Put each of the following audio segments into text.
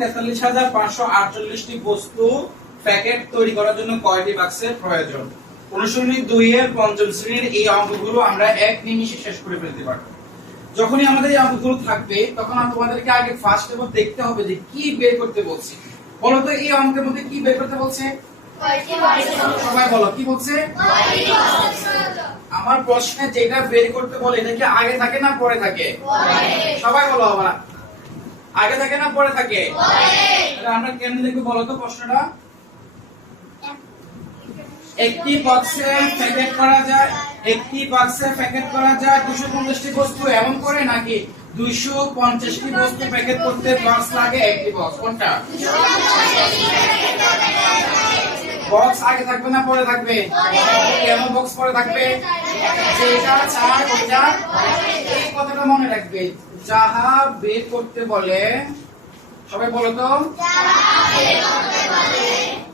তেতাল্লিশ হাজার পাঁচশো আটচল্লিশটি বস্তু প্যাকেট তৈরি করার জন্য কয়টি বাক্সের প্রয়োজন? অনুশীলনী দুই এর পঞ্চম শ্রেণির এই অঙ্কগুলো আমরা এক নিমিষে শেষ করে ফেলতে পারব। যখনই আমাদের এই অঙ্কগুলো থাকবে, তখন তোমাদেরকে আগে ফার্স্ট এবং দেখতে হবে যে কি বের করতে বলছে। বলো তো এই অঙ্কের মধ্যে কি বের করতে বলছে? সবাই বলো, কি বলছে? আমার প্রশ্নে যেটা বের করতে বলে, এটা কি আগে থাকে না পরে থাকে? সবাই বলো আমরা আগে থাকে না পরে থাকে? আমরা কেন দেখব বলো তো প্রশ্নটা? একটি বক্সে প্যাকেট করা যায়, একটি বক্সে প্যাকেট করা যায়। দুশো পঞ্চাশটি বস্তু এমন করে নাকি দুইশো পঞ্চাশটি বস্তু প্যাকেট করতে বক্স লাগে একটি বক্স কোনটা? বক্স আগে থাকবে না, পরে থাকবে? কেন বক্স পরে থাকবে। যেটা চায় ওইটা এই কথাটা মনে রাখবে। যাহা বের করতে বলে, সবাই বলো তো?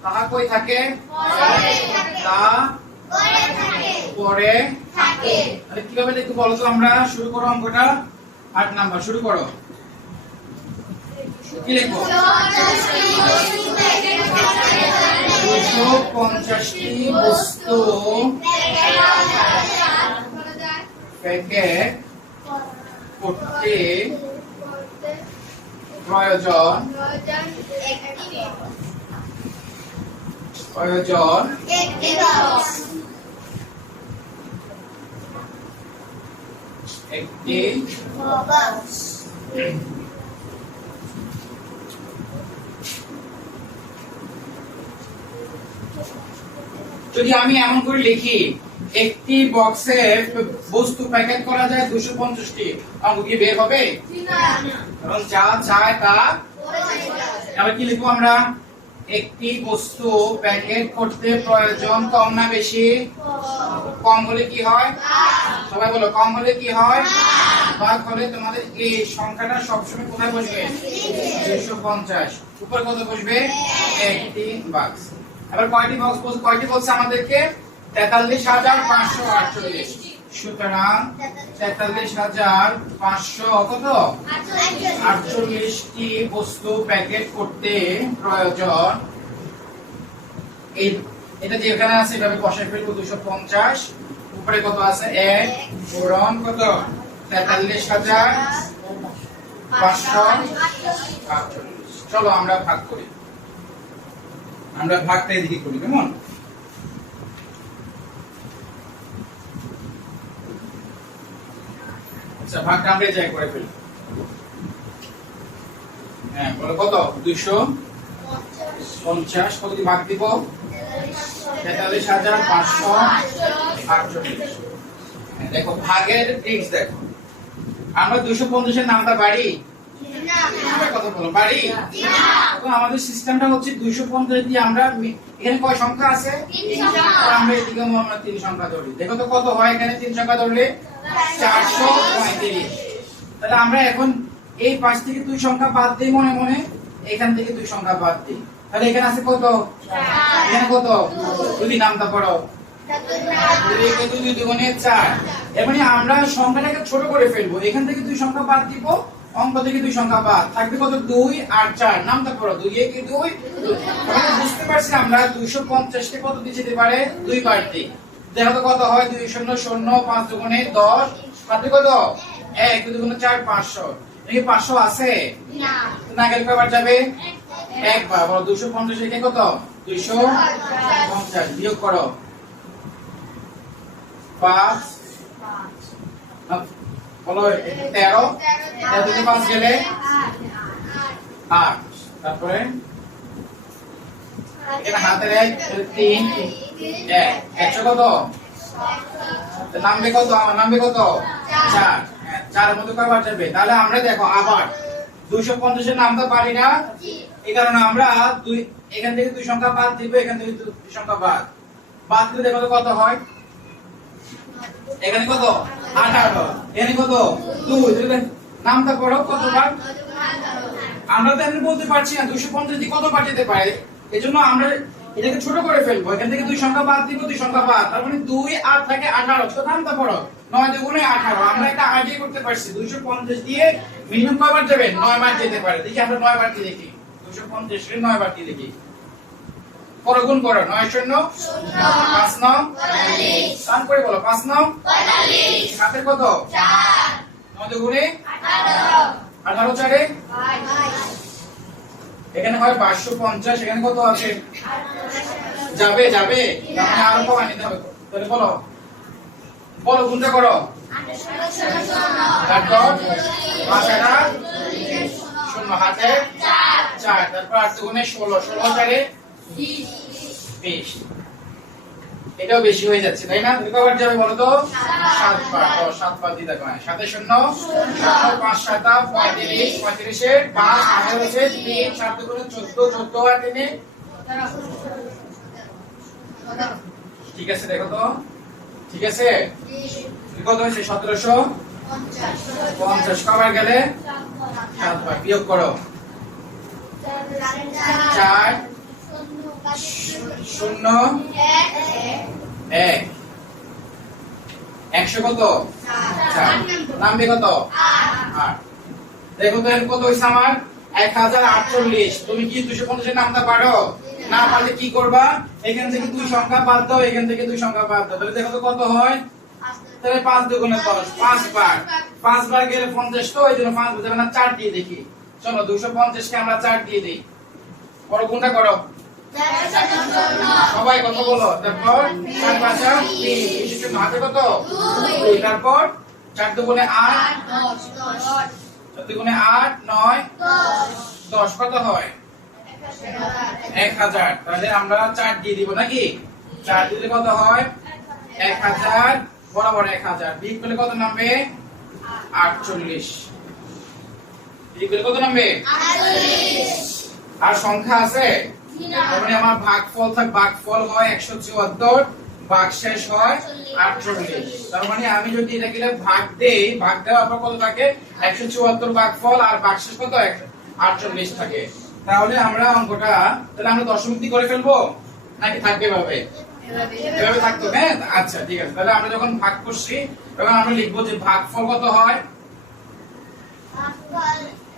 তাহা কই থাকে? তা পরে কীভাবে দেখতে বলো তো আমরা? শুরু করো অঙ্কটা। আট নাম্বার, শুরু করো। দুশো পঞ্চাশটি বস্তু প্যাকেট করতে প্রয়োজন প্রয়োজন একটি যদি আমি এমন করে লিখি একটি বক্সে বস্তু প্যাকেট করা যায় দুশো পঞ্চাশটি অঙ্ক কি বের হবে? এবং যা চায় তা এবার কি লিখব আমরা? একটি বস্তু প্যাকেট করতে প্রয়োজন কম না বেশি? কম হলে কি হয়? সবাই বলো কম হলে কি হয়? ভাগ হলে তোমাদের এই সংখ্যাটা সবসময় কোথায় বসবে? দুশো পঞ্চাশ। উপরে কত বসবে? একটি বাক্স এবার কয়টি বক্স বলছে? কয়টি বলছে আমাদেরকে? তেতাল্লিশ হাজার পাঁচশো আটচল্লিশ। সুতরাং তেতাল্লিশ হাজার পাঁচশো কত? আটচল্লিশটি বস্তু প্যাকেট করতে প্রয়োজন। এই এটা যে এখানে আছে এভাবে বসায় ফেলব, দুশো পঞ্চাশ। উপরে কত আছে? এক। পূরণ কত? তেতাল্লিশ হাজার পাঁচশো আটচল্লিশ। চলো আমরা ভাগ করি। আমরা ভাগটা এদিকে করি কেমন? আচ্ছা ভাগটা আমরা যাই করে ফেলি। হ্যাঁ বলো কত? দুইশো পঞ্চাশ। কত ভাগ দিব? তেতাল্লিশ হাজার পাঁচশো আটচল্লিশ। হ্যাঁ, দেখো ভাগের ট্রিক্স দেখো। আমরা দুইশো পঞ্চাশের নামটা বাড়ি সবাই বলো বাড়ি? তো আমাদের সিস্টেমটা হচ্ছে দুইশো পঞ্চাশ দিয়ে আমরা এখানে কয় সংখ্যা আছে? আমরা এদিকে আমরা তিন সংখ্যা ধরি। দেখো তো কত হয় এখানে তিন সংখ্যা ধরলে? চারশো পঁয়ত্রিশ। তাহলে আমরা এখন এই পাঁচ থেকে দুই সংখ্যা বাদ দিই মনে মনে এখান থেকে দুই সংখ্যা বাদ দিই। তাহলে এখানে আছে কত? এখানে কত? যদি নামটা পড়ো। দুই দুগুণে চার। এর মানে আমরা সংখ্যাটাকে ছোট করে ফেলব। এখান থেকে দুই সংখ্যা বাদ দিব। অঙ্ক থেকে দুই সংখ্যা বাদ। থাকবে কত? দুই আর চার। নামটা পড়ো। দুই একে দুই বুঝতে পারছি আমরা দুইশো পঞ্চাশকে কত দিয়ে যেতে পারে? দুই বাড়তি। দেখো তো কত হয়? দুই শূন্য শূন্য পাঁচ দুগুণে দশ। হাতে কত? এক দুই দুগুণে চার পাঁচশো। এই পাঁচশো আছে? না। গেলে কয়বার যাবে? একবার। বলো দুশো পঞ্চাশ একে কত? দুইশো পঞ্চাশ। বিয়োগ করো। পাঁচ। বলো তেরো তেরো পাঁচ গেলে? আট তারপরে? এখানে হাতের এক তিন এক একশো কত? নামবে কত? আমার নামবে কত? চার। হ্যাঁ, চারের মধ্যে কয়বার যাবে? তাহলে আমরা দেখো আবার দুইশো পঞ্চাশের নামতে পারি না। এই কারণে আমরা দুই এখান থেকে দুই সংখ্যা বাদ দিব এখান থেকে দুই সংখ্যা বাদ। বাদ দিলে দেখো কত হয়? এখানে কত? নামটা পড়ো, কতবার? আমরা তো এখানে বলতে পারছি না দুশো পঞ্চাশ কত পাঠাতে পারে? এই জন্য আমরা এটাকে ছোট করে ফেলব। এখান থেকে দুই সংখ্যা বাদ দিব, দুই সংখ্যা বাদ। তার মানে দুই আর থাকে আঠারো। ছোট নামটা পড়ো, নয় দুগুণে আঠারো। আমরা একটা আইডিয়া করতে পারছি, দুইশো পঞ্চাশ দিয়ে মিনিমাম কয়বার যাবে নয় বার যেতে পারে। দেখি আমরা নয় বার দেখি। দুইশো পঞ্চাশ নয় বার দিয়ে দেখি। করো গুণ করো, নয় শূন্য। পাঁচ টান করে বলো, পাঁচ নয় সাতের কত? নয় দুগুণে আঠারো চারে? এখানে হয় পাঁচশো পঞ্চাশ, এখানে কত আছে? যাবে যাবে। আরও কমা নিতে হবে। তাহলে বলো। বলো, গুণটা করো। তারপর পাঁচ হাজার শূন্য হাতে চার। তারপর আট দুগুণে ষোলো ষোলো চারে এটাও বেশি হয়ে যাচ্ছে, তাই না? তুমি কবার যাবে বলো তো? সাত বার ও, সাত বার দিতে পারে সাথে শূন্য পাঁচ সাতা পঁয়ত্রিশ, পঁয়ত্রিশে পাঁচ আঠারো হচ্ছে তিন সাত দুগুণে চোদ্দ চোদ্দ আর তিনে। ঠিক আছে, দেখো তো। ঠিক আছে? কত হয়েছে? সতেরোশো? পঞ্চাশ। কবার গেলে? সাতবার বিয়োগ করো। চার শূন্য। এক। একশো কত? নামবে কত? আট। দেখো তো কত হয়েছে আমার? এক হাজার আটচল্লিশ। তুমি কি দুশো পঞ্চাশের পারো? না পারলে কি করবা? এখান থেকে দুই সংখ্যা বাদ দাও, এখান থেকে দুই সংখ্যা বাদ দাও। তাহলে দেখো তো কত হয়? তাহলে পাঁচ দুগুণে দশ, পাঁচ বার। পাঁচ বার গেলে পঞ্চাশ তো, ওই জন্য পাঁচ বার চার দিয়ে দেখি। চলো দুশো পঞ্চাশকে আমরা চার দিয়ে দিই। করো কোনটা করো। সবাই কত বলো। তারপর চার পাঁচা তিন। বিশেষ হাতে কত? দুই। তারপর চার দুগুণে আট। চার দুগুণে আট নয় দশ। কত হয়? এক হাজার। তাহলে আমরা চার দিয়ে দিব নাকি? চার দিলে কত হয়? এক হাজার। বরাবর এক হাজার। বিগ করলে কত নামবে? আটচল্লিশ। বিগ করলে কত নামবে? আর সংখ্যা আছে? তার মানে আমার ভাগফল থাক ভাগফল হয় একশো চুয়াত্তর ভাগ শেষ হয় আটচল্লিশ। তার মানে আমি যদি এটাকে ভাগ দেই ভাগ দেওয়ার পর কত থাকে? একশো চুয়াত্তর ভাগফল আর ভাগ শেষ কত? আটচল্লিশ থাকে। তাহলে আমরা অঙ্কটা তাহলে আমরা দশমিক দিয়ে করে ফেলব? নাকি থাকবে এভাবে? এভাবে। থাকতো হ্যাঁ? আচ্ছা ঠিক আছে। তাহলে আমরা যখন ভাগ করছি তখন আমরা লিখব যে ভাগফল কত হয়?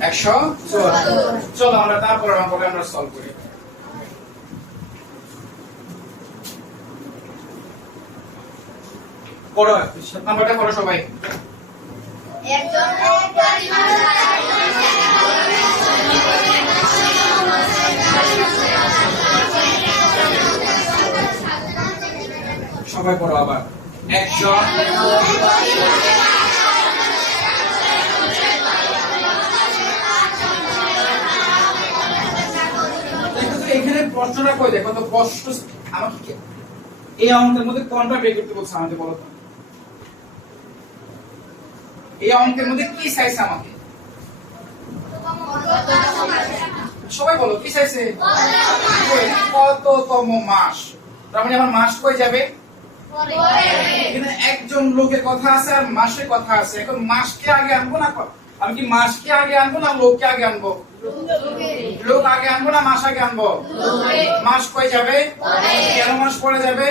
একশো? চুয়াত্তর চলো আমরা তারপর অঙ্কটা আমরা সলভ করি। করো নাম্বারটা করো সবাই। সবাই করো আবার। একজন। কই দেখো, তো প্রশ্ন আমাকে এই অঙ্কের মধ্যে কোনটা বের করতে বলছে আমাকে বলো তো? এই অঙ্কের মধ্যে কি চাইছে আমাকে? সবাই বলো, কি চাইছে কততম মাস? তার মানে আমার মাস কই যাবে? এখানে একজন লোকের কথা আছে আর মাসের কথা আছে। এখন মাসকে আগে আনব না আমি কি মাসকে আগে আনব না লোককে আগে আনব? লোক আগে আনব না মাস আগে আনব? মাস কই যাবে? কেন মাস পরে যাবে?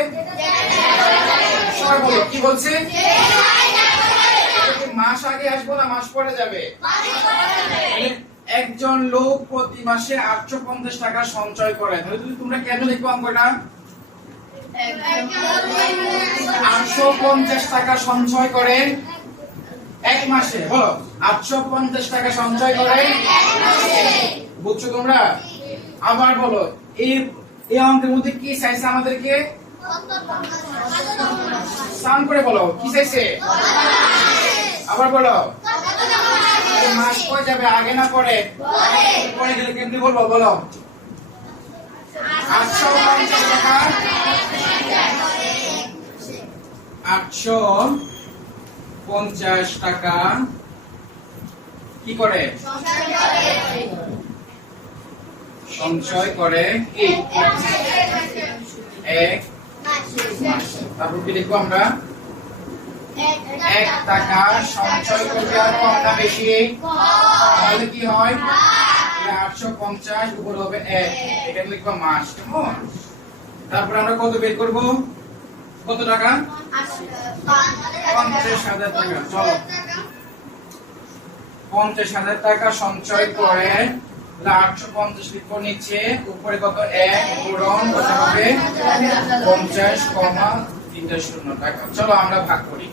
সবাই বলো, কি বলছে? মাস আগে আসব না মাস পরে যাবে? একজন লোক প্রতি মাসে আটশো পঞ্চাশ টাকা সঞ্চয় করে। তাহলে তুমি তোমরা কেন লিখব অঙ্কটা আটশো পঞ্চাশ টাকা সঞ্চয় করেন এক মাসে। বলো, আটশো পঞ্চাশ টাকা সঞ্চয় করেন বুঝছ তোমরা? আবার বলো, এই এই অঙ্কের মধ্যে কি চাইছে আমাদেরকে? সাউন্ড করে বলো, কি চাইছে? আবার বলো। মাস কই যাবে, আগে না পরে? পরে গেলে কেমনি বলব, বলো। আটশো পঞ্চাশ টাকা। আটশো পঞ্চাশ টাকা। কি করে? সঞ্চয় করে এক তারপর কি লিখব আমরা? এক টাকা সঞ্চয় আর বেশি? তাহলে কি হয়? আটশো পঞ্চাশ উপর হবে এক। এখানে লিখব মাস, কেমন? তারপর আমরা কত বের করব? কত টাকা? পঞ্চাশ হাজার টাকা, চলো। পঞ্চাশ হাজার টাকা সঞ্চয় করে আটশো পঞ্চাশ লিখব নিচে উপরে কত? এক পূরণ কত হবে। পঞ্চাশ কমা তিনটা শূন্য। টাকা চলো আমরা ভাগ করি।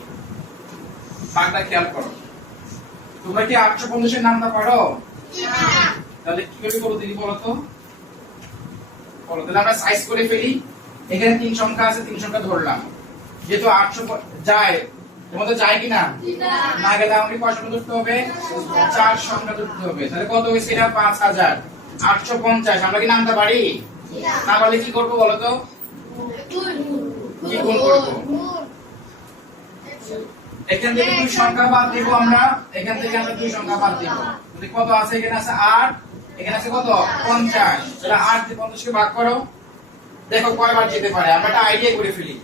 ভাগটা খেয়াল করো। তোমরা কি আটশো পঞ্চাশের নামটা পারো? তাহলে কি করে করব দিদি বলো তো? বলো তাহলে আমরা সাইজ করে ফেলি। এখানে তিন সংখ্যা আছে তিন সংখ্যা ধরলাম। যেহেতু আটশো যায় মধ্যে যায় কিনা? না গেলে আমাকে কয় সংখ্যা ধরতে হবে চার সংখ্যা ধরতে হবে। তাহলে কত হয়েছে এটা? পাঁচ হাজার। আটশো পঞ্চাশ। আমরা কি নামতে পারি? না পারলে কি করব বলো তো? এখান থেকে দুই সংখ্যা বাদ দিব আমরা। এখান থেকে আমরা দুই সংখ্যা বাদ দিব। কত আছে? এখানে আছে আট। এখানে আছে কত? পঞ্চাশ। তাহলে আট দিয়ে পঞ্চাশকে ভাগ করো। দেখো কয়বার যেতে পারে। আমরা একটা আইডিয়া করে ফেলি।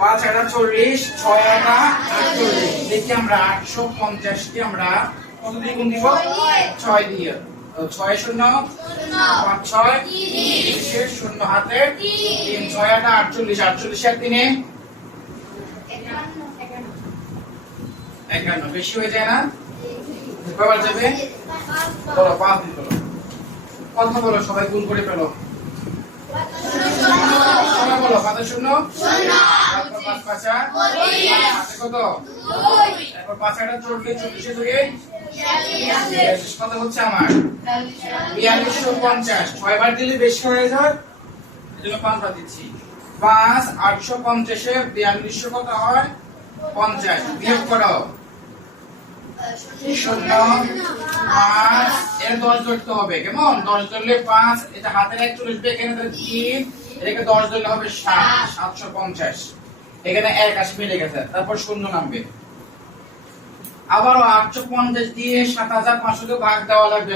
পাঁচ আটা চল্লিশ, ছয় আটা আটচল্লিশ। দেখি আমরা আটশো পঞ্চাশকে আমরা কত দিয়ে গুণ দিব? ছয় দিয়ে। ছয় শূন্য, পাঁচ ছয় শূন্য হাতে, তিন, ছয় আটা আটচল্লিশ আটচল্লিশ আর তিনে একান্ন, বেশি হয়ে যায় না? কয়বার যাবে? বলো, পাঁচ দিন বলো। কথা বলো, সবাই গুণ করে ফেলো। আমার বিয়াল্লিশশো পঞ্চাশ ছয়বার দিলে বেশি হয়ে যায় এজন্য পাঁচবার পাঁচ, আটশো পঞ্চাশে বিয়াল্লিশশো কত হয়? পঞ্চাশ। বিয়োগ করো। শূন্য আবারও আটশো পঞ্চাশ দিয়ে সাত হাজার পাঁচশো ভাগ দেওয়া লাগবে।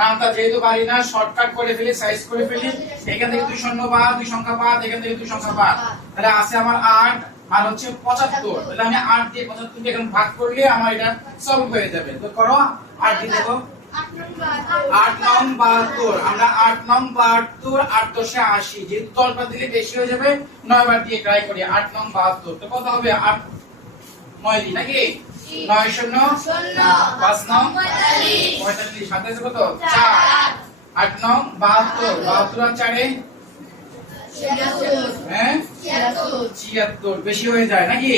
নামটা যেহেতু পারি না শর্টকাট করে ফেলি সাইজ করে ফেলি, এখান থেকে দুই শূন্য বাদ, দুই সংখ্যা বাদ, এখান থেকে দুই সংখ্যা বাদ। তাহলে আছে আমার আট আর হচ্ছে পঁচাত্তর। তাহলে আমি আট দিয়ে পঁচাত্তর এখন ভাগ করলে আমার এটা সলভ হয়ে যাবে। তো করো আট দিয়ে দেবো আট নং বাহাত্তর। আমরা আট নং বাহাত্তর আট দশে আশি। যেহেতু দশবার দিলে বেশি হয়ে যাবে নয় বার দিয়ে ট্রাই করি আট নং বাহাত্তর। তো কত হবে? আট নয় দিন নাকি নয় শূন্য? পাঁচ নং? পঁয়তাল্লিশ। হাতে আছে কত? চার। আট নং বাহাত্তর। বাহাত্তর আর চারে? হ্যাঁ? ছিয়াত্তর। বেশি হয়ে যায় নাকি?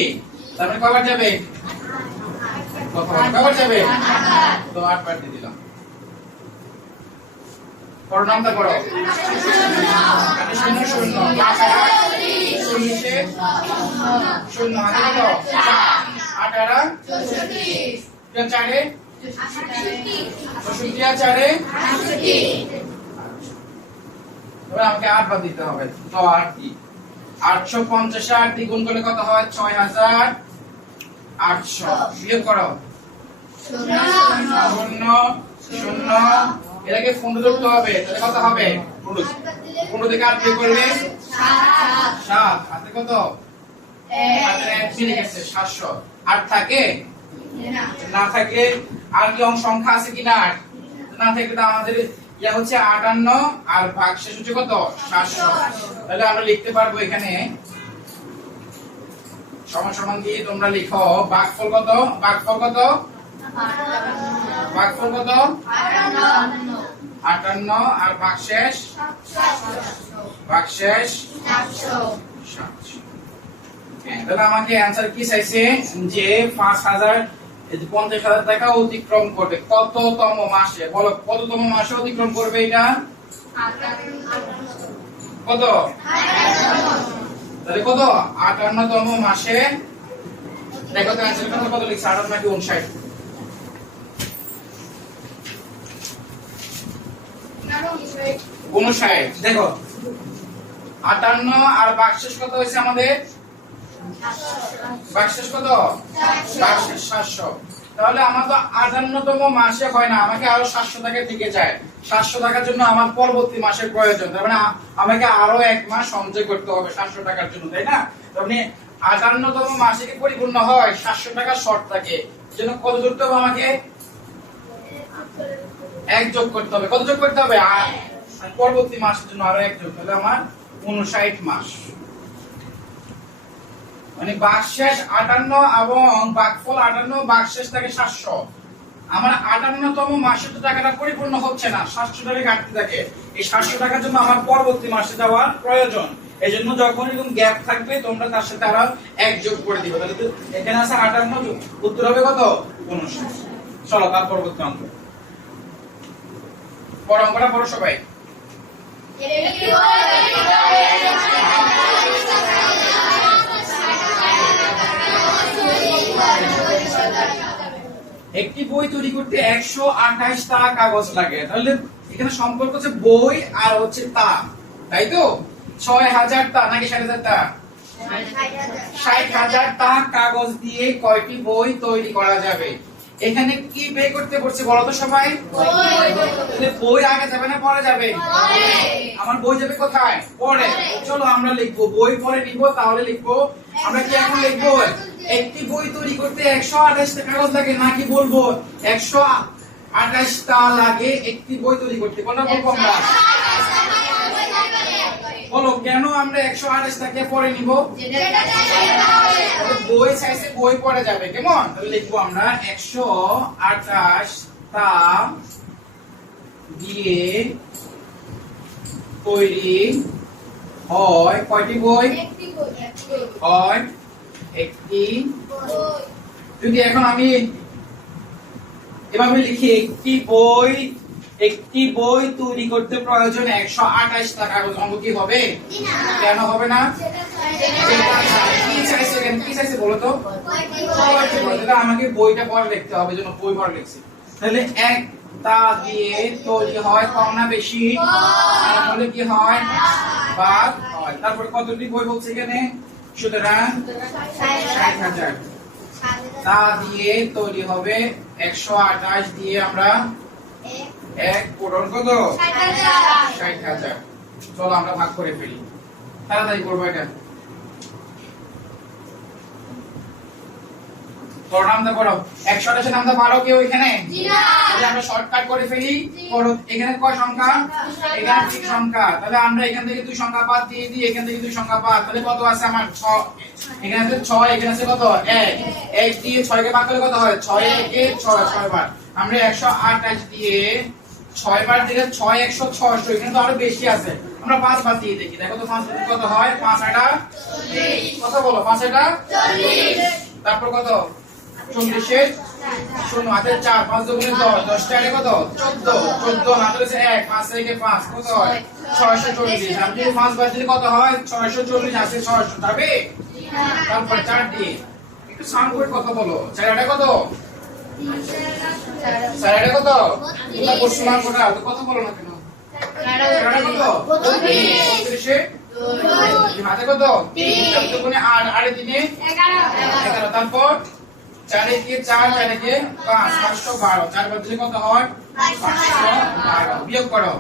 তারপরে কবার যাবে? কবার যাবে? তো আট বার দিয়ে দিলাম। শূন্য শূন্য। চল্লিশে? চারে? আর চারে? এবার আমাকে আট বার দিতে হবে। তো আট দি আটশো পঞ্চাশ আট দ্বিগুণ করলে কত হয়? ছয় হাজার আটশো। বিয়োগ করো। শূন্য শূন্য। এটাকে পনেরো ধরতে হবে। তাহলে কত হবে? পনেরো। থেকে আট বিয়োগ করলে? সাত। হাতে কত? সাতশো। আট থাকে? না থাকলে আর কি অংশ সংখ্যা আছে কিনা না থাকলে তো আমাদের ইয়া হচ্ছে আটান্ন আর ভাগ শেষ হচ্ছে কত? সাতশো। তাহলে আমরা লিখতে পারব এখানে, সমান দিয়ে তোমরা লিখো, ভাগফল কত? ভাগফল কত? ভাগফল কত? আটান্ন আর ভাগশেষ ভাগশেষ তাহলে আমাকে অ্যান্সার কি চাইছে? যে পাঁচ হাজার এই অতিক্রম করবে। কততম মাসে? বলো, কততম মাসে অতিক্রম করবে এটা? কত? তাহলে কত? আটান্নতম মাসে? দেখো তো কত লিখছে? আটান্ন নাকি উনষাট উনষাট দেখো, আটান্ন আর বাকশেষ কত হয়েছে আমাদের? বাকশেষ কত? বাকশেষ সাতশো। তাহলে আমার তো আটান্নতম মাসে হয় না, আমাকে আরও সাতশো টাকা থেকে যায় সাতশো টাকার জন্য আমার পরবর্তী মাসের প্রয়োজন। তার মানে আমাকে আরও এক মাস সঞ্চয় করতে হবে সাতশো টাকার জন্য, তাই না? মানে আটান্নতম মাসে কি পরিপূর্ণ হয়? সাতশো টাকা শর্ট থাকে। জন্য কত যোগ করতে হবে আমাকে? এক যোগ করতে হবে। কত যোগ করতে হবে? পরবর্তী মাসের জন্য আরও এক যোগ। তাহলে আমার উনষাট মাস। মানে বাকশেষ আটান্ন এবং বাকফল আটান্ন, বাকশেষ থাকে সাতশো। আমার আটান্নতম মাসে তো টাকাটা পরিপূর্ণ হচ্ছে না, সাতশো টাকা ঘাটতি থাকে। এই সাতশো টাকার জন্য আমার পরবর্তী মাসে যাওয়ার প্রয়োজন। এই জন্য যখন এরকম গ্যাপ থাকবে, তোমরা তার সাথে আরও এক যোগ করে দিবে। তাহলে এখানে আছে আটান্ন যোগ। উত্তর হবে কত? উনষাট। চলো, তার পরবর্তী অঙ্ক। পরম্পরা বড় সবাই একটি বই তৈরি করতে একশো আঠাশ তা কাগজ লাগে। তাহলে এখানে সম্পর্ক হচ্ছে বই আর হচ্ছে তা, তাই তো? ছয় হাজার তা নাকি ষাট হাজার তা ষাট হাজার তা কাগজ দিয়ে কয়টি বই তৈরি করা যাবে? এখানে কি বে করতে পড়ছে বলো তো সবাই? বই আগে যাবে না পরে যাবে? আমার বই যাবে কোথায়? পরে। চলো আমরা লিখব। বই পরে নিব তাহলে লিখব। আমরা কি এখন লিখব? একটি বই তৈরি করতে একশো আঠাশটা কাগজ লাগে নাকি বলব? একশো আঠাশটা লাগে একটি বই তৈরি করতে। কোনটা বলব আমরা। বলো কেন আমরা একশো আঠাশটাকে পরে নিব? বই চাইছে বই পরে যাবে। কেমন? লিখব আমরা একশো আঠাশ তা দিয়ে তৈরি হয় কয়টি বই? হয় একটি যদি এখন আমি এভাবে লিখি একটি বই একটি বই তৈরি করতে প্রয়োজন একশো আঠাশ টাকা অঙ্ক কি হবে? কেন হবে না? কি চাইছে কি চাইছে বলো তো? আমাকে বইটা পরে লিখতে হবে জন্য বই পরে লিখছি। তাহলে এক তা দিয়ে তৈরি হয় কম না বেশি? তাহলে কি হয়? বাদ হয়। তারপরে কতটি বই বলছে এখানে? সুতরাং ষাট হাজার। তা দিয়ে তৈরি হবে একশো আঠাশ দিয়ে আমরা এক পূরণ কত? ষাট হাজার। চলো আমরা ভাগ করে ফেলি। তাড়াতাড়ি করব এটা। নামটা বড় একশো নামটা পারো কেউ এখানে? তাহলে আমরা শর্টকাট করে ফেলি। বড় এখানে কয় সংখ্যা? এখানে তিন সংখ্যা। তাহলে আমরা এখান থেকে দুই সংখ্যা বাদ দিয়ে দিই এখান থেকে দুই সংখ্যা বাদ। তাহলে কত আছে আমার? ছ। এখানে আছে ছয় এখানে আছে কত? এক। এক দিয়ে ছয়কে ভাগ করলে কত হয়? ছয় একে ছয় ছয় বার। আমরা একশো আঠাশ দিয়ে ছয় বার দিলে ছয় একশো ছয়শো। এখানে তো আরও বেশি আছে। আমরা পাঁচ বার দিয়ে দেখি। দেখো তো পাঁচ কত হয়? পাঁচ আটা কত বলো পাঁচ আটা তারপর কত? চল্লিশে শূন্য হাতে চার, পাঁচ দুগুণে দশ দশটা আগে কত? চোদ্দ চোদ্দ হাতে এক, পাঁচ থেকে পাঁচ, কত হয়? ছয়শো চল্লিশ। যদি পাঁচ বার দিলে কত হয়? ছয়শো চল্লিশ আছে ছয়শো যাবে তারপর চার দিয়ে। একটু সাউন্ড করে কথা বলো। চারটা কত? চারটা কত? পশ্চিমবঙ্গ কোটা তো কথা বলো না কেন? কত? হাতে কত? আট, আড়ে দিনে এগারো। তারপর চারে দিয়ে চার, চারে দিয়ে পাঁচ, পাঁচশো বারো। চার দিলে কত হয়? পাঁচশো বারো। বিয়োগ করো।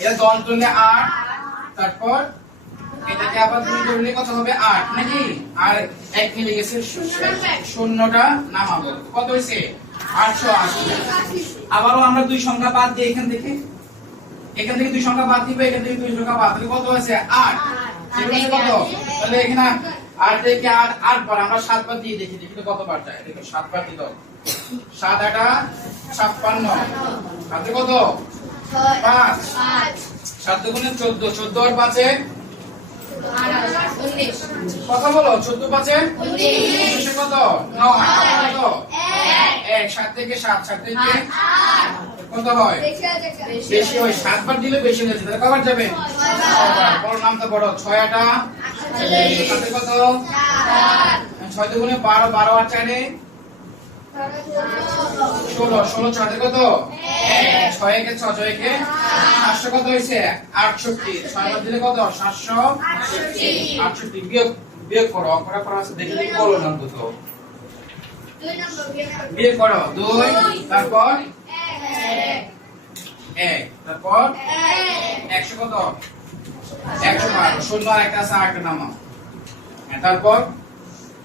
এটা দশ জনে আট, তারপর এটাকে আবার দুই করলে কত হবে? আট, নাকি? আর এক মিলে গেছে শূন্যটা নামাবো। কত হয়েছে? আটশো আশি। আবারও আমরা দুই সংখ্যা বাদ দিই এখান থেকে। এখান থেকে দুই সংখ্যা বাদ দিবে, এখান থেকে দুই সংখ্যা বাদ দিলে কত হয়েছে? আট। কত? তাহলে এখানে আট থেকে আট আর বার আমরা সাত বার দিয়ে দেখি দেখি তো কত বার যায়। দেখো সাত বার দিল সাত আটা ছাপ্পান্ন। সাথে কত? পাঁচ। সাত দুগুণে চোদ্দ চোদ্দ আর পাঁচে কথা বলো চোদ্দ পাঁচে? কত? নয়। কত? এক। সাত থেকে সাত। সাত থেকে কত হয়? বেশি হয় সাতবার দিলে বেশি হয়েছে তাহলে কবার যাবে? বড় নামটা বড়। ছয় আটা সাথে কত? ছয় দুগুণে বারো বারো আর চারে? ষোলো ষোলো ছয় কত? ছয় ছ ছয় একে সাতশো কত হয়েছে? আটষট্টি। ছয় দিলে কত? সাতশো? আটষট্টি। বিয়োগ বিয়োগ করো। অঙ্কটা করা আছে দেখে দেখে বলো না অন্তত বিয়োগ করো। দুই তারপর? এক। তারপর? একশো কত? একশো বারো। শূন্য একটা আছে একটা নামা হ্যাঁ, তারপর?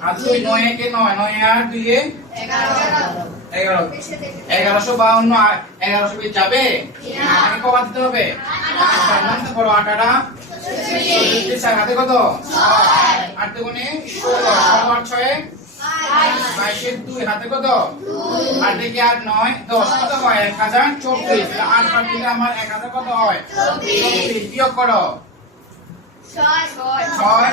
আর দুই নয় একে নয় নয় আর দুইয়ে এগারো। এগারোশো বাউন্ন এগারোশো নামতে আটাটা। চার হাতে কত? আট দুগুণে হাতে কত? আট থেকে আট, নয়, দশ, কত এক হাজার চব্বিশ। আট বাদ দিলে আমার এক হাজার কত হয়? চব্বিশ। করো। ছয়।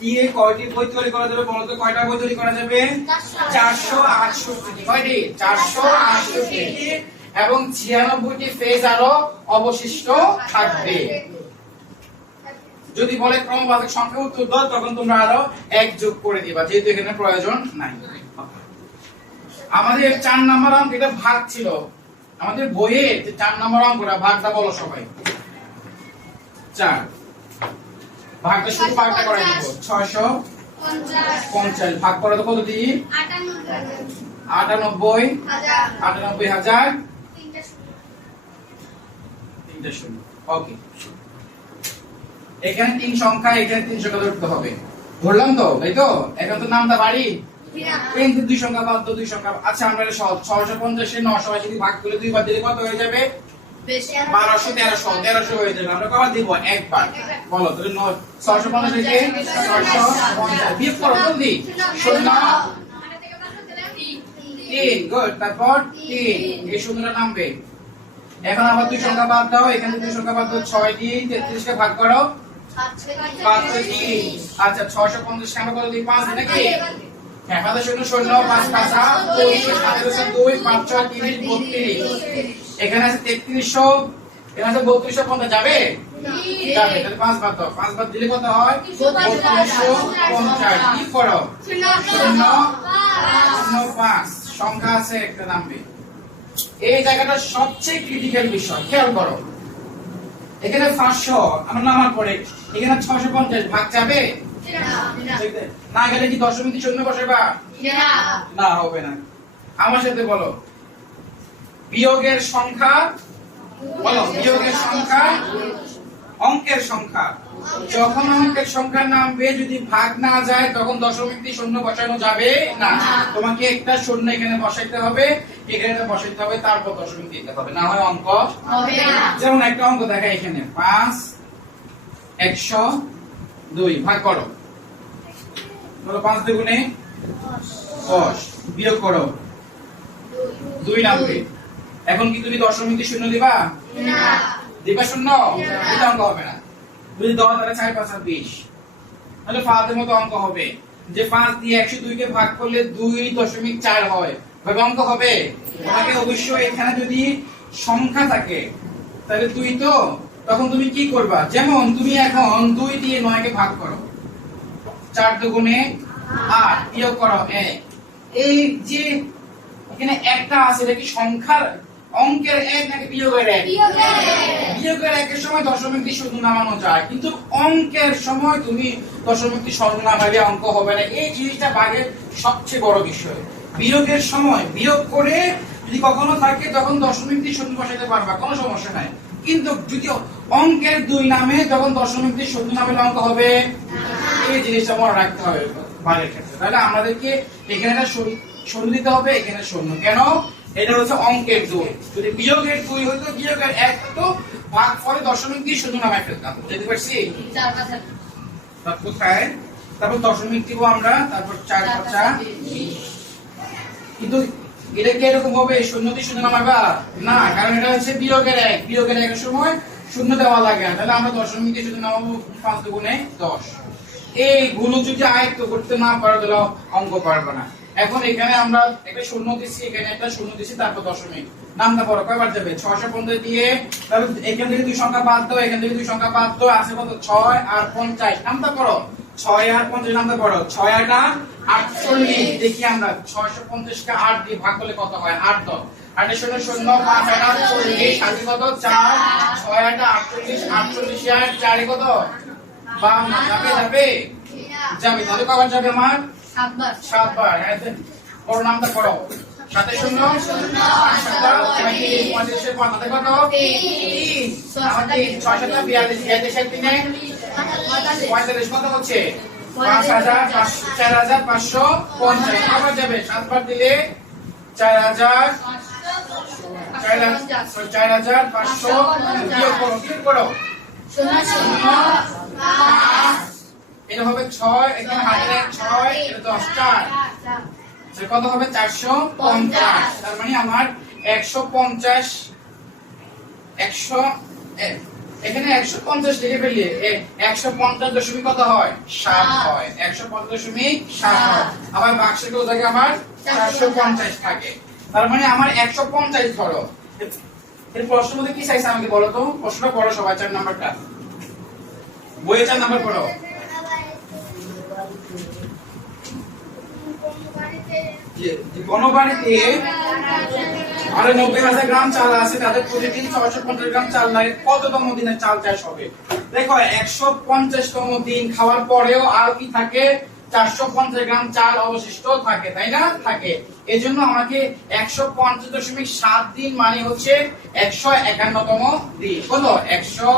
দিয়ে কয়টি বই তৈরি করা যাবে বলতো কয়টা বই তৈরি করা যাবে? চারশো। আটষট্টি। কয়টি? চারশো আটষট্টি। এবং ছিয়ানব্বইটি ফেজ আরও অবশিষ্ট থাকবে। যদি বলে ক্রমবাচক সংখ্যা উত্তর দাও তখন তোমরা আরও এক যোগ করে দিবা যেহেতু এখানে প্রয়োজন নাই। আমাদের চার নাম্বার অঙ্ক এটা ভাগ ছিল। আমাদের বইয়ে চার নাম্বার অঙ্কটা ভাগটা বলো সবাই। চার। ভাগটা শুধু ভাগটা করে দিব। ছয়শো পঞ্চাশ। ভাগ করে তো কত দিই? আটানব্বই। আটানব্বই হাজার। তিনটে শূন্য। ওকে। এখানে তিন সংখ্যা এখানে তিন সংখ্যা ধরতে হবে। ধরলাম তো তাই তো? এখন তো নামটা বাড়ি? কিন্তু দুই সংখ্যা বাদ দুই সংখ্যা আচ্ছা আমরা সহজ। ছয়শো পঞ্চাশে নশো যদি ভাগ করে দুই বার দিলে কত হয়ে যাবে? বারোশো করো জলদি তিন তিন। এখন আবার দুই সংখ্যা বাদ দাও। এখানে দুই সংখ্যা বাদ দাও। ছয় দিয়ে তেত্রিশকে ভাগ করো। আচ্ছা ছয়শো পঞ্চাশ আমরা কত দিই? পাঁচ, নাকি? হ্যাঁ শূন্য শূন্য, পাঁচ পাঁচ দুই, পাঁচ, ছয়, তিরিশ, বত্রিশ। এখানে আছে তেত্রিশশো এখানে আছে বত্রিশশো পঞ্চাশ যাবে? যাবে তাহলে পাঁচ বাদ দাও। পাঁচ বাদ দিলে কত হয়? বত্রিশশো পঞ্চাশ। কি করো। শূন্য শূন্য পাঁচ। সংখ্যা আছে একটা নামবে। এই জায়গাটা সবচেয়ে ক্রিটিক্যাল বিষয়। খেয়াল করো। এখানে পাঁচশো আমরা নামার পরে এখানে ছশো পঞ্চাশ ভাগ যাবে? না। গেলে কি দশমিক শূন্য বসে বা? না হবে না। আমার সাথে বলো। বিয়োগের সংখ্যা বলো বিয়োগের সংখ্যা অঙ্কের সংখ্যা। যখন অঙ্কের সংখ্যা নামবে যদি ভাগ না যায় তখন দশমিক দিয়ে শূন্য বসানো যাবে না। তোমাকে একটা শূন্য এখানে বসাইতে হবে এখানে বসাইতে হবে তারপর দশমিক দিতে হবে। না হয় অঙ্ক। যেমন একটা অঙ্ক দেখা এখানে। পাঁচ একশো দুই। ভাগ করো। বলো পাঁচ দুগুণে দশ। বিয়োগ করো। দুই নামবে এখন কি তুমি দশমিক শূন্য দিবা? দিবা শূন্য? এটা অঙ্ক হবে না। যদি দশ তাহলে চার পাঁচ আর বিশ। তাহলে ফালতের মতো অঙ্ক হবে। যে পাঁচ দিয়ে একশো দুইকে ভাগ করলে দুই দশমিক চার হয়। ভাবে অঙ্ক হবে? তোমাকে অবশ্যই এখানে যদি সংখ্যা থাকে তাহলে দুই তো তখন তুমি কি করবা? যেমন তুমি এখন দুই দিয়ে নয়কে ভাগ করো। চার দুগুণে আট বিয়োগ করো এক। এই যে এখানে একটা আছে এটা কি সংখ্যার অঙ্কের এক নাকি বিয়োগের এক? বিয়োগের একের সময় দশমিক দিয়ে শুধু নামানো যায়। কিন্তু অঙ্কের সময় তুমি দশমিক দিয়ে স্বর্ণ নামালে অঙ্ক হবে না। এই জিনিসটা বাঘের সবচেয়ে বড় বিষয়। বিয়োগের সময় বিয়োগ করে যদি কখনো থাকে তখন দশমিক দিয়ে শূন্য বসাইতে পারবা কোনো সমস্যা নাই। কিন্তু যদি অঙ্কের দুই নামে যখন দশমিক দিয়ে শূন্য নামে অঙ্ক হবে? এই জিনিসটা মনে রাখতে হবে ভাগের ক্ষেত্রে। তাহলে আমাদেরকে এখানে শূন্য- শূন্য দিতে হবে এখানে শূন্য। কেন? এটা হচ্ছে অঙ্কের দুই। যদি বিয়োগের দুই হইতো বিয়োগের এক হতো ভাগ ফলে দশমিক দিয়ে শূন্য নামে ফেলতাম। বুঝতে পারছি? তারপর কোথায়? তারপর দশমিক দিব আমরা তারপর চার পাঁচা। কিন্তু এটা কি এরকম হবে? শূন্য দিয়ে শূন্য নামাবা না কারণ এটা হচ্ছে বিয়োগের এক। বিয়োগের এক সময় শূন্য দেওয়া লাগে না। তাহলে আমরা দশমিক দিয়ে শুধু নামাবো পাঁচ দুগুণে দশ। এইগুলো যদি আয়ত্ত করতে না পারো তাহলে অঙ্ক পারবে না। এখন এখানে আমরা একটা শূন্য দিচ্ছি এখানে একটা শূন্য দিচ্ছি তারপর দশমিক নামটা বড় কয়বার যাবে ছয়শো পঞ্চাশ দিয়ে, তাহলে এখান থেকে দুই সংখ্যা বাদ দাও, এখান থেকে দুই সংখ্যা বাদ দাও, আছে কত? ছয় আর পঞ্চাশ। নামটা করো ছয় আর পঞ্চাশ, নামটা করো ছয় আটা আটচল্লিশ। দেখি আমরা, ছয়শো পঞ্চাশ কে আট দিয়ে ভাগ করলে কত হয়? আট দশ। আটে শূন্য শূন্য, পাঁচ আট আটচল্লিশ সাথে কত? চার। ছয় আটা আটচল্লিশ আটচল্লিশ আর চারে কত? বাউন্ন যাবে যাবে? যাবে। তাহলে কবার যাবে আমার? সাতবার হ্যাঁ বড় নামটা করো সাথে শূন্য পাঁচ সাতা পঁয়ত্রিশ পঁয়ত্রিশের পর তাতে কত তিন ছয় সাতা বিয়াল্লিশ বিয়াল্লিশের তিনে পঁয়তাল্লিশ কত হচ্ছে পাঁচ হাজার চার হাজার পাঁচশো পঞ্চাশ আবার যাবে সাতবার দিলে চার হাজার চার হাজার পাঁচশো করো বিয়োগ করো এটা হবে ছয় এখানে হাতের এক ছয় এটা দশ চার। কত হবে? চারশো পঞ্চাশ। তার মানে আমার একশো পঞ্চাশ একশো এখানে একশো পঞ্চাশ লিখে ফেলি একশো পঞ্চাশ দশমিক কত হয়? সাত হয়। একশো পঞ্চাশ দশমিক সাত হয়। আবার বাক্সের কেউ থাকে আমার চারশো পঞ্চাশ। থাকে। তার মানে আমার একশো পঞ্চাশ ধরো। এর প্রশ্নের মধ্যে কি চাইছে আমাকে বলো তো? প্রশ্নটা পড়ো সবাই চার নাম্বারটা। বইয়ে চার নাম্বার পড়ো। যে যে কোনো বাড়িতে আরে নব্বই হাজার গ্রাম চাল আছে, তাদের প্রতিদিন ছয়শো পঞ্চাশ গ্রাম চাল লাগে কততম দিনে চাল চাষ হবে? দেখো, একশো পঞ্চাশতম দিন খাওয়ার পরেও আর কি থাকে? চারশো পঞ্চাশ গ্রাম চাল অবশিষ্ট থাকে, তাই না? থাকে। এই জন্য আমাকে একশো পঞ্চাশ দশমিক সাত দিন মানে হচ্ছে একশো একান্নতম দিন। কত একশো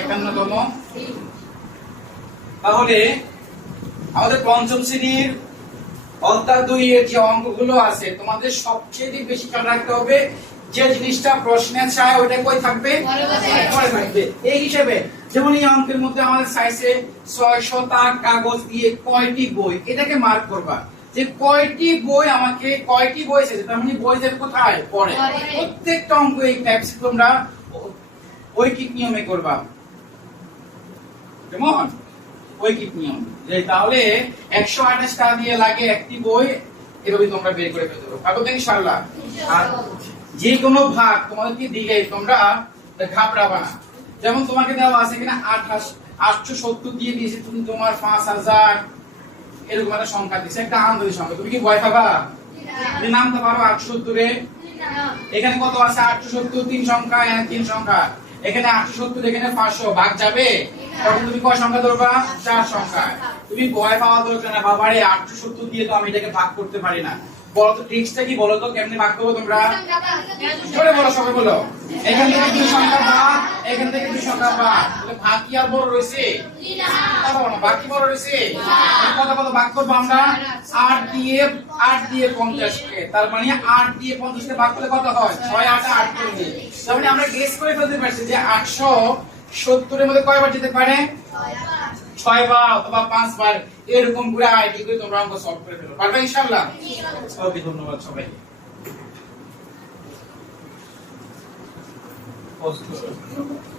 একান্নতম তাহলে আমাদের পঞ্চম শ্রেণির অধ্যায় দুই এর যে অঙ্কগুলো আছে তোমাদের সবচেয়ে বেশি খেয়াল রাখতে হবে যে জিনিসটা প্রশ্নে চায় ওটা কই থাকবে? এই হিসেবে যেমন এই অঙ্কের মধ্যে আমাদের চাইছে ছয়শো তার কাগজ দিয়ে কয়টি বই? এটাকে মার্ক করবা। যে কয়টি বই আমাকে কয়টি বই এসেছে তার মানে বই যাবে কোথায়? পড়ে। প্রত্যেকটা অঙ্ক এই টাইপস তোমরা ঐকিক নিয়মে করবা। কেমন ঐকিক নিয়ম তাহলে একশো আঠাশ টাকা দিয়ে লাগে একটি বই এভাবে তোমরা বের করে ফেলতে পারো। পারব ইনশাল্লাহ আর যে কোনো ভাগ তোমাদেরকে দিলে তোমরা ঘাবড়াবা না। যেমন তোমাকে দেওয়া আছে কিনা আঠাশ আটশো সত্তর দিয়ে দিয়েছে তুমি তোমার পাঁচ হাজার এরকম একটা সংখ্যা দিচ্ছে একটা আন্দোলন সংখ্যা। তুমি কি ভয় পাবা? তুমি নামতে পারো আটশো সত্তরে? এখানে কত আছে? আটশো সত্তর তিন সংখ্যা তিন সংখ্যা। এখানে আটশো সত্তর এখানে পাঁচশো। ভাগ যাবে? আট দিয়ে আট দিয়ে পঞ্চাশ কে তার মানে আট দিয়ে পঞ্চাশ কে ভাগ করলে কত হয়? ছয়, আট আট চল্লিশ তার মানে আমরা গেস করে ফেলতে পারছি যে আটশো সত্তরের মধ্যে কয়বার যেতে পারে? ছয় বার অথবা পাঁচ বার এরকম করে আইডি করে তোমরা অঙ্ক সলভ করে ফেলো। পারবে ইনশাল্লাহ ওকে ধন্যবাদ সবাইকে Posso.